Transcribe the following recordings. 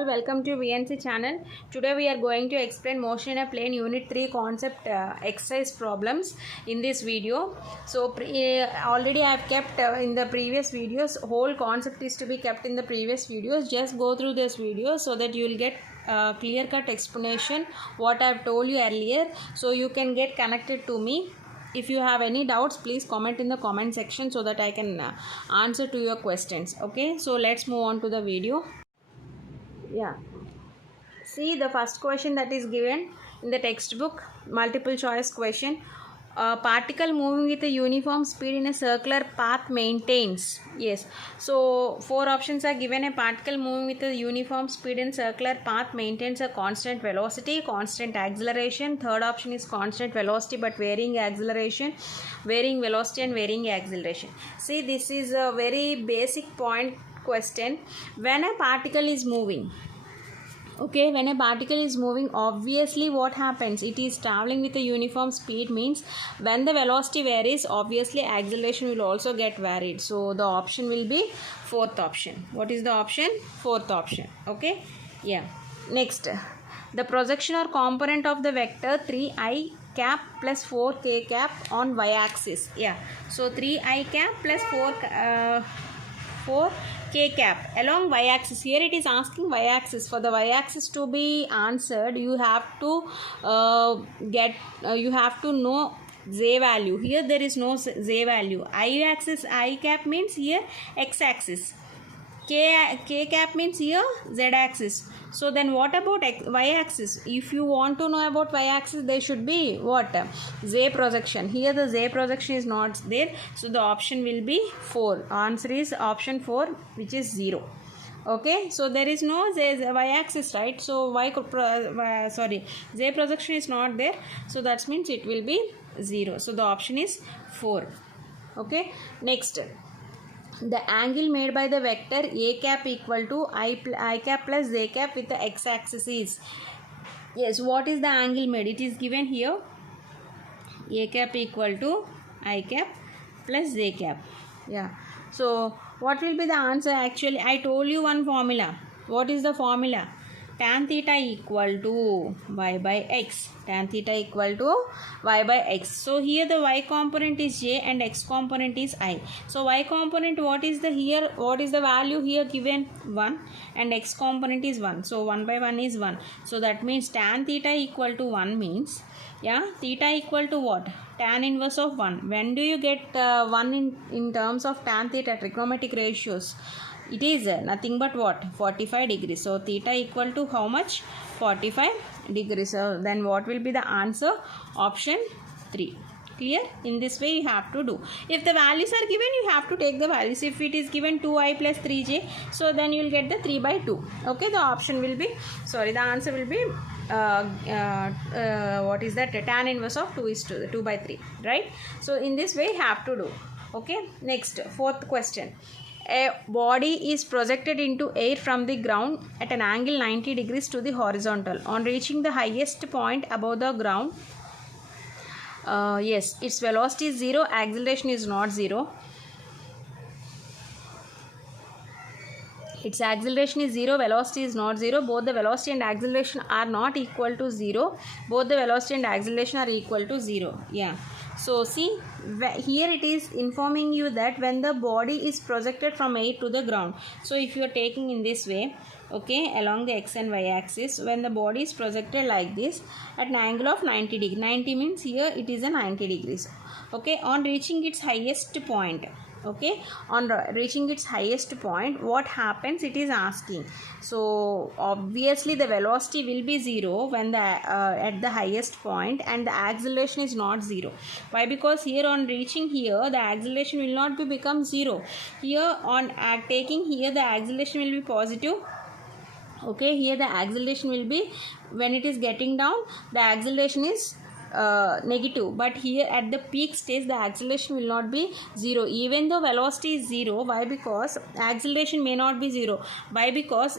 all, welcome to VNC channel. Today we are going to explain motion in a plane unit 3 concept exercise problems in this video. So already I have kept in the previous videos, whole concept is to be kept in the previous videos. Just go through this video so that you will get clear cut explanation what I have told you earlier, so you can get connected to me. If you have any doubts, please comment in the comment section so that I can answer to your questions. Okay, so let's move on to the video. Yeah, see the first question that is given in the textbook, multiple choice question. A particle moving with a uniform speed in a circular path maintains. Yes, so four options are given. A particle moving with a uniform speed in circular path maintains a constant velocity, constant acceleration. Third option is constant velocity but varying acceleration, varying velocity and varying acceleration. See, this is a very basic point question. When a particle is moving, okay, when a particle is moving, obviously what happens, it is traveling with a uniform speed, means when the velocity varies, obviously acceleration will also get varied. So the option will be fourth option. What is the option? Fourth option. Okay, yeah. Next, the projection or component of the vector 3i cap plus 4k cap on y-axis. Yeah, so 3i cap plus 4 k cap along y-axis. Here it is asking y-axis. For the y-axis to be answered, you have to you have to know z value. Here there is no z value. I-axis, I cap means here x-axis. K cap means here z-axis. So then what about y-axis? If you want to know about y-axis, there should be what? Z projection. Here the z projection is not there. So the option will be 4. Answer is option 4, which is 0. Okay, so there is no y-axis, right? So z projection is not there. So that means it will be 0. So the option is 4. Okay, next. The angle made by the vector a cap equal to I cap plus j cap with the x-axis is. Yes, what is the angle made? It is given here. A cap equal to I cap plus j cap. Yeah. So what will be the answer? Actually, I told you one formula. What is the formula? Tan theta equal to y by x. Tan theta equal to y by x. So here the y component is j and x component is I. So y component, what is the value here given? 1, and x component is 1. So 1 by 1 is 1. So that means tan theta equal to 1 means, yeah, theta equal to what? Tan inverse of 1. When do you get 1 in terms of tan theta trigonometric ratios? It is nothing but what? 45 degrees. So theta equal to how much? 45 degrees. So then what will be the answer? Option 3. Clear? In this way you have to do. If the values are given, you have to take the values. If it is given 2i plus 3j, so then you will get the 3 by 2. Okay, the option will be, the answer will be what is that? Tan inverse of 2 is 2 by 3, right? So in this way you have to do. Okay, next, fourth question. A body is projected into air from the ground at an angle 90 degrees to the horizontal. On reaching the highest point above the ground, yes, its velocity is 0, acceleration is not 0. Its acceleration is 0, velocity is not 0. Both the velocity and acceleration are not equal to 0. Both the velocity and acceleration are equal to 0. Yeah. So see, here it is informing you that when the body is projected from air to the ground. So if you are taking in this way, okay, along the x and y axis, when the body is projected like this at an angle of 90 degrees. 90 means here it is a 90 degrees. Okay, on reaching its highest point. Okay, on reaching its highest point, what happens? It is asking. So obviously the velocity will be 0 when the at the highest point, and the acceleration is not 0. Why? Because here on reaching here, the acceleration will not be become 0. Here on taking here, the acceleration will be positive. Okay, here the acceleration will be, when it is getting down, the acceleration is negative, but here at the peak stage the acceleration will not be 0, even though velocity is 0. Why? Because acceleration may not be 0. Why? Because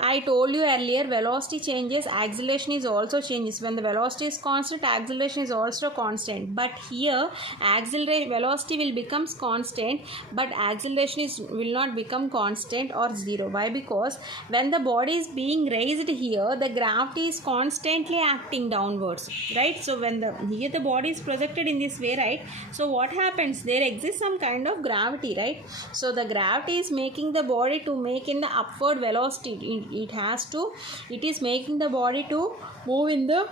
I told you earlier, velocity changes, acceleration is also changes. When the velocity is constant, acceleration is also constant. But here, velocity will become constant, but acceleration will not become constant or zero. Why? Because when the body is being raised here, the gravity is constantly acting downwards, right? So when here the body is projected in this way, right? So what happens? There exists some kind of gravity, right? So the gravity is making the body to make in the upward velocity. It is making the body to move in the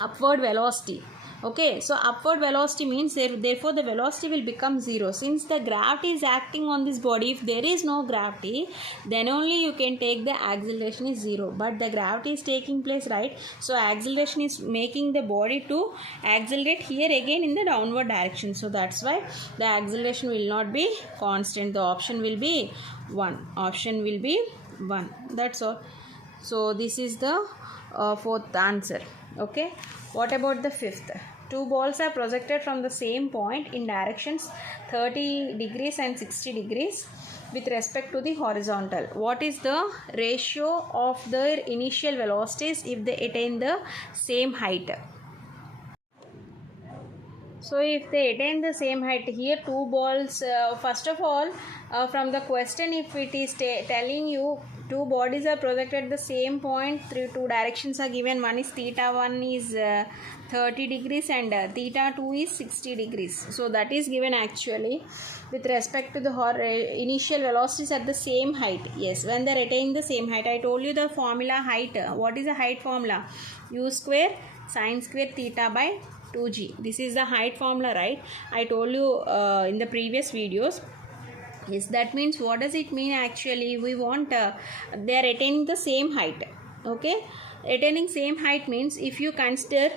upward velocity. Okay, so upward velocity means therefore the velocity will become zero. Since the gravity is acting on this body, if there is no gravity, then only you can take the acceleration is zero. But the gravity is taking place, right? So acceleration is making the body to accelerate here again in the downward direction. So that's why the acceleration will not be constant. The option will be 1. Option will be 1. That's all. So this is the fourth answer. Okay, what about the fifth? Two balls are projected from the same point in directions 30 degrees and 60 degrees with respect to the horizontal. What is the ratio of their initial velocities if they attain the same height? So if they attain the same height, here two balls, first of all, from the question, if it is telling you two bodies are projected at the same point, two directions are given. One is theta 1 is 30 degrees and theta 2 is 60 degrees. So that is given actually with respect to the initial velocities at the same height. Yes, when they are attaining the same height. I told you the formula height. What is the height formula? U square sine square theta by 2g. This is the height formula, right? I told you in the previous videos. Yes, that means what does it mean actually? We want they are attaining the same height. Okay, attaining same height means if you consider,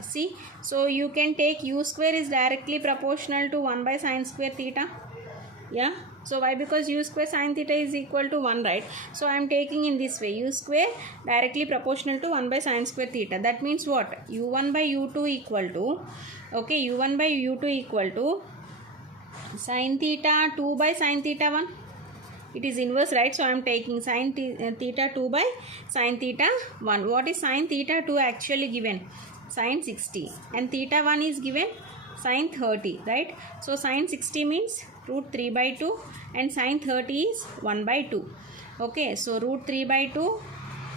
see, so you can take u square is directly proportional to 1 by sine square theta. Yeah, so why? Because u square sine theta is equal to 1, right? So I am taking in this way, u square directly proportional to 1 by sine square theta. That means what? u1 by u2 equal to, okay, u1 by u2 equal to sine theta 2 by sine theta 1. It is inverse, right? So I am taking sine theta 2 by sine theta 1. What is sine theta 2 actually given? Sine 60. And theta 1 is given sine 30, right? So sine 60 means root 3 by 2 and sine 30 is 1 by 2. Okay, so root 3 by 2,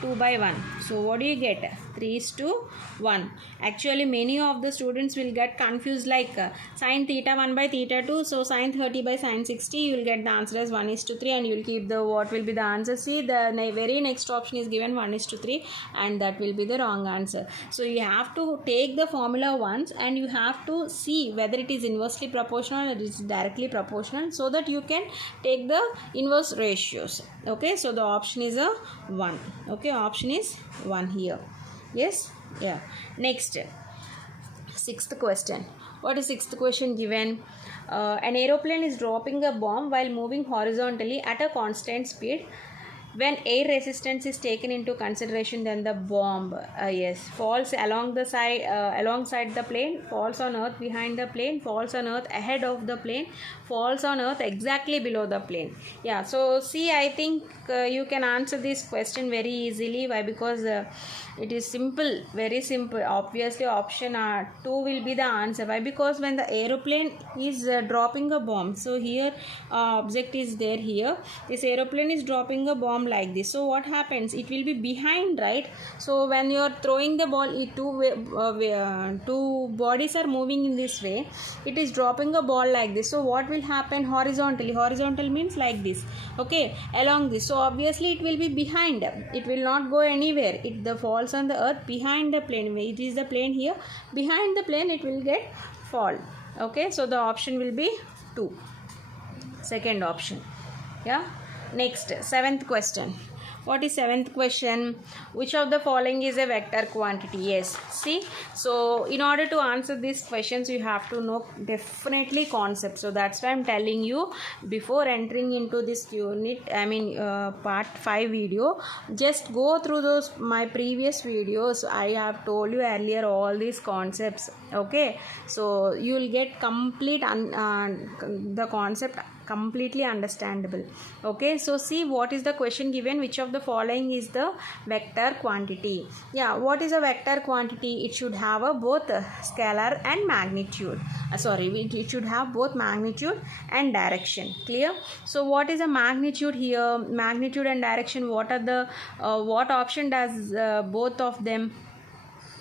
2 by 1. So what do you get? 3:1. Actually many of the students will get confused like sine theta 1 by theta 2. So sine 30 by sine 60, you will get the answer as 1:3 and you will keep the what will be the answer. See, the very next option is given 1:3 and that will be the wrong answer. So you have to take the formula once and you have to see whether it is inversely proportional or it is directly proportional so that you can take the inverse ratios. Okay, so the option is a 1. Okay, option is 1 here. Yes, yeah. Next, sixth question. What is sixth question given? An aeroplane is dropping a bomb while moving horizontally at a constant speed. When air resistance is taken into consideration, then the bomb falls along the side alongside the plane, falls on earth behind the plane, falls on earth ahead of the plane, falls on earth exactly below the plane. Yeah, so see, I think you can answer this question very easily. Why? Because it is simple, very simple. Obviously option 2 will be the answer. Why? Because when the aeroplane is dropping a bomb, so here object is there, here this aeroplane is dropping a bomb like this. So what happens? It will be behind, right? So when you are throwing the ball, two bodies are moving in this way. It is dropping a ball like this. So what will happen? Horizontally. Horizontal means like this. Okay, along this. So obviously it will be behind. It will not go anywhere. The falls on the earth behind the plane. It is the plane here. Behind the plane it will get fall. Okay, so the option will be 2. Second option. Yeah. Next, seventh question. What is seventh question? Which of the following is a vector quantity? Yes. See, so in order to answer these questions, you have to know definitely concept. So that's why I'm telling you before entering into this unit, part 5 video, just go through those my previous videos. I have told you earlier all these concepts. Okay, so you will get complete the concept completely understandable. Okay, so see what is the question given, which of the following is the vector quantity. Yeah, what is a vector quantity? It should have a both scalar and magnitude. It should have both magnitude and direction. Clear? So what is a magnitude here? Magnitude and direction, what are the what option does both of them?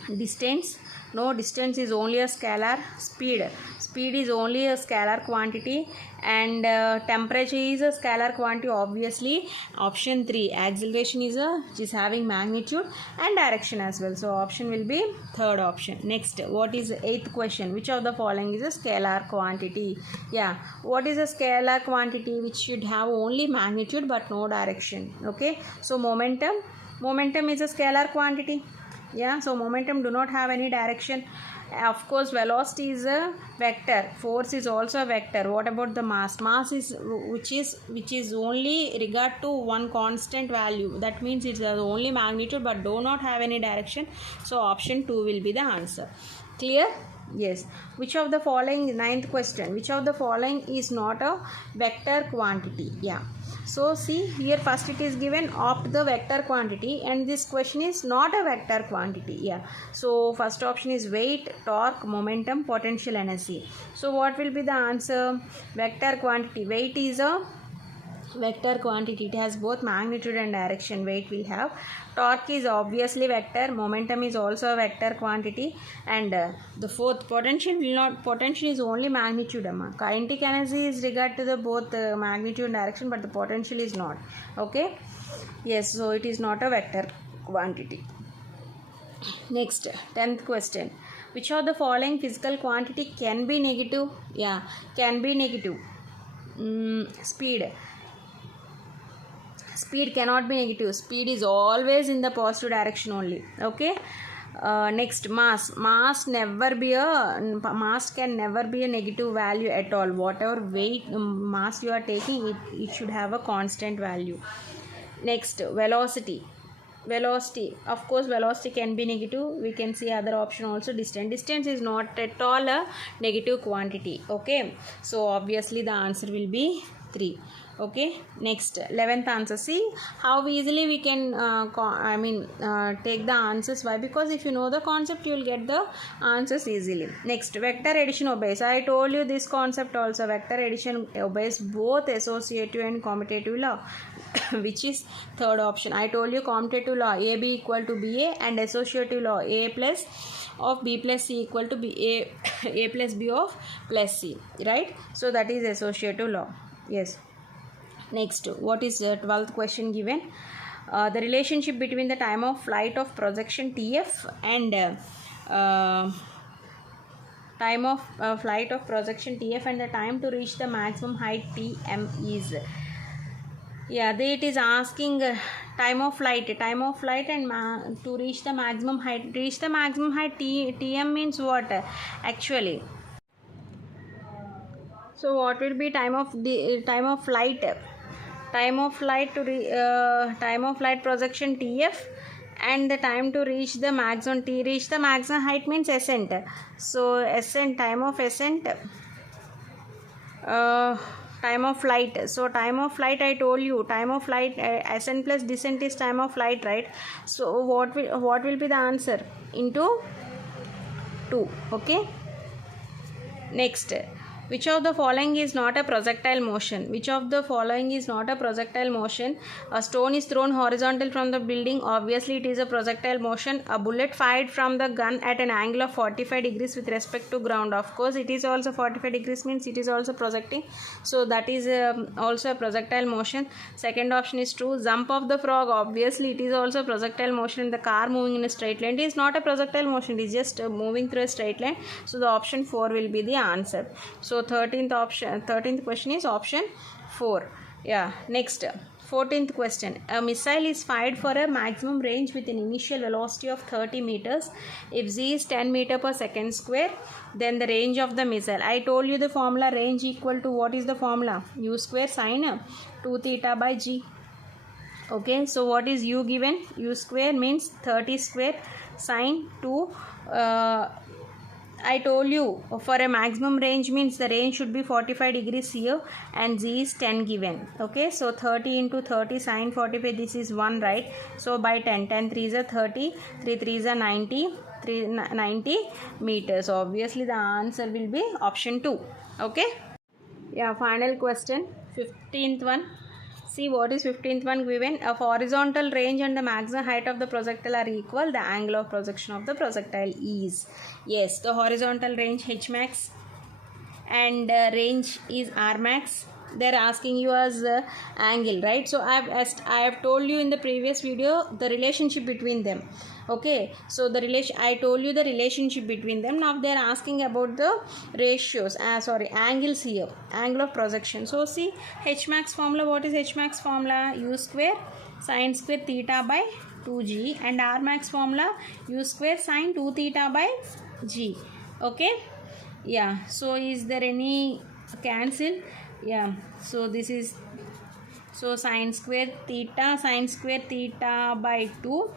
Distance? No, distance is only a scalar. Speed is only a scalar quantity, and temperature is a scalar quantity, obviously. Option 3, acceleration is having magnitude and direction as well, so option will be third option. Next, what is the 8th question? Which of the following is a scalar quantity? Yeah, what is a scalar quantity? Which should have only magnitude but no direction. Okay, so momentum is a scalar quantity. Yeah, so momentum do not have any direction. Of course, velocity is a vector, force is also a vector. What about the mass? Mass is which is only regard to one constant value. That means it has only magnitude but do not have any direction. So option 2 will be the answer. Clear? Yes. Which of the following, 9th question, which of the following is not a vector quantity? Yeah. So see here, first it is given opt the vector quantity, and this question is not a vector quantity. Yeah, so first option is weight, torque, momentum, potential energy. So what will be the answer? Vector quantity. Weight is a vector quantity, it has both magnitude and direction. Weight will have. Torque is obviously vector, momentum is also a vector quantity, and the fourth, potential is only magnitude. Kinetic energy is regard to the both magnitude and direction, but the potential is not. Okay, yes, so it is not a vector quantity. Next, 10th question, which of the following physical quantity can be negative? Yeah, can be negative. Speed cannot be negative. Speed is always in the positive direction only. Okay, next, mass can never be a negative value at all. Whatever weight mass you are taking, it should have a constant value. Next, velocity, of course velocity can be negative. We can see other option also. Distance is not at all a negative quantity. Okay, so obviously the answer will be 3. Okay, next, 11th answer. See how easily we can take the answers. Why? Because if you know the concept, you will get the answers easily. Next, vector addition obeys. I told you this concept also. Vector addition obeys both associative and commutative law, which is third option. I told you commutative law, AB equal to BA, and associative law, A plus of B plus C equal to B, A plus B of plus C, right? So that is associative law. Yes. Next, what is the 12th question given? The relationship between the time of flight of projection TF and time of flight of projection TF and the time to reach the maximum height TM is. Yeah, it is asking time of flight and to reach the maximum height. TM means what actually? So what will be time of flight? Time of flight projection TF and the time to reach the maximum reach the maximum height means ascent. So time of ascent, time of flight. So time of flight, I told you, time of flight, ascent plus descent is time of flight, right? So what will be the answer? Into 2. Okay. Next, which of the following is not a projectile motion? A stone is thrown horizontal from the building. Obviously, it is a projectile motion. A bullet fired from the gun at an angle of 45 degrees with respect to ground. Of course, it is also 45 degrees means it is also projecting. So that is also a projectile motion. Second option is true. Jump of the frog. Obviously, it is also projectile motion. The car moving in a straight line, it is not a projectile motion. It is just moving through a straight line. So the option 4 will be the answer. So 13th question is option 4. Yeah. Next, 14th question. A missile is fired for a maximum range with an initial velocity of 30 meters. If z is 10 meter per second square, then the range of the missile. I told you the formula, range equal to, what is the formula? U square sine 2 theta by g. Okay, so what is u given? U square means 30 square sine 2 I told you for a maximum range means the range should be 45 degrees here and z is 10 given. Okay, so 30 into 30 sine 45, this is 1, right? So by 10, 10 3s are 30, 3 3s are 90, 90 meters. Obviously the answer will be option 2. Okay. Yeah, final question, 15th one. See what is 15th one given. A horizontal range and the maximum height of the projectile are equal. The angle of projection of the projectile is. Yes, the horizontal range h max and range is r max. They are asking you as angle, right? So I have told you in the previous video the relationship between them. Okay, so the relation, I told you the relationship between them. Now they are asking about the ratios, angles here, angle of projection. So see, h max formula, what is h max formula? U square sine square theta by 2g, and r max formula u square sine 2 theta by g. Okay, yeah, so is there any cancel? Yeah, so this is, so sine square theta by 2,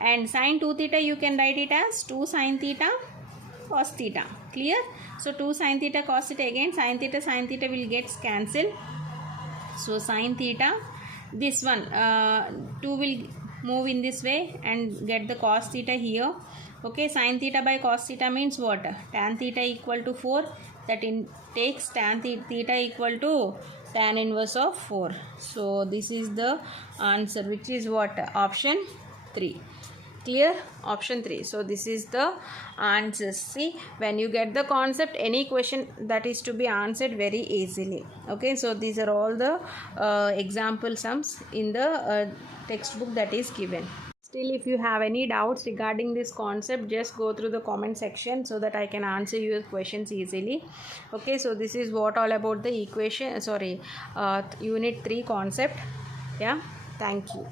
and sine 2 theta you can write it as 2 sine theta cos theta. Clear? So 2 sine theta cos theta, again sine theta will get cancelled. So sine theta, this one 2 will move in this way and get the cos theta here. Okay, sine theta by cos theta means what? Tan theta equal to 4. That takes tan theta equal to tan inverse of 4. So this is the answer, which is what? Option 3. Clear? Option 3. So this is the answer. See, when you get the concept, any question that is to be answered very easily. Okay, so these are all the example sums in the textbook that is given. Still, if you have any doubts regarding this concept, just go through the comment section so that I can answer your questions easily. Okay, so this is what all about the equation, unit 3 concept. Yeah, thank you.